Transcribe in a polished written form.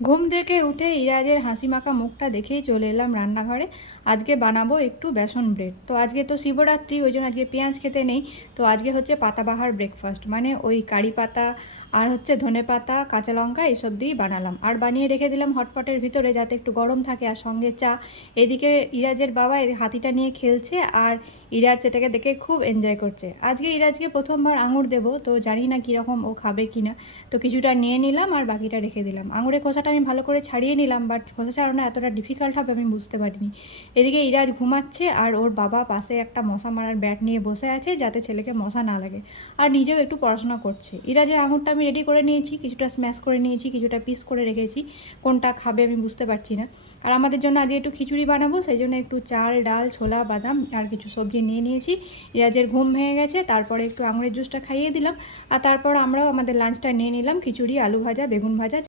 ঘুম থেকে উঠে ইরাজের হাসি মাখা মুখটা দেখেই চলে এলাম রান্নাঘরে। আজকে বানাবো একটু বেসন ব্রেড। তো আজকে তো শিবরাত্রি, ওই জন্য আজকে পেঁয়াজ খেতে নেই। তো আজকে হচ্ছে পাতাবাহার ব্রেকফাস্ট, মানে ওই কারি পাতা আর হচ্ছে ধনে পাতা, কাঁচা লঙ্কা এইসব দিয়েই বানালাম, আর বানিয়ে রেখে দিলাম হটপটের ভিতরে যাতে একটু গরম থাকে, আর সঙ্গে চা। এদিকে ইরাজের বাবা এই হাতিটা নিয়ে খেলছে, আর ইরাজ এটাকে দেখে খুব এনজয় করছে। আজকে ইরাজকে প্রথমবার আঙুর দেবো, তো জানি না কীরকম ও খাবে কি না। তো কিছুটা নিয়ে নিলাম আর বাকিটা রেখে দিলাম। আঙুরের খোসাটা আমি ভালো করে ছাড়িয়ে নিলাম, বাট খোসা ছাড়ানো এতটা ডিফিকাল্ট হবে আমি বুঝতে পারিনি। এদিকে ইরাজ ঘুমাচ্ছে, আর ওর বাবা পাশে একটা মশা মারার ব্যাট নিয়ে বসে আছে যাতে ছেলেকে মশা না লাগে, আর নিজেও একটু পড়াশোনা করছে। ইরাজের আঙুরটা আমি রেডি করে নিয়েছি, কিছুটা স্ম্যাশ করে নিয়েছি, কিছুটা পিস করে রেখেছি। কোনটা খাবে আমি বুঝতে পারছি না। আর আমাদের জন্য আজকে একটু খিচুড়ি বানাবো, সেই জন্য একটু চাল, ডাল, ছোলা, বাদাম আর কিছু সবজি নিয়ে নিয়েছি। ইরাজের ঘুম ভেঙে গেছে, তারপরে একটু আঙুরের জুসটা খাইয়ে দিলাম, আর তারপর আমরাও আমাদের লাঞ্চটা নিয়ে নিলাম, খিচুড়ি, আলু ভাজা, বেগুন ভাজা।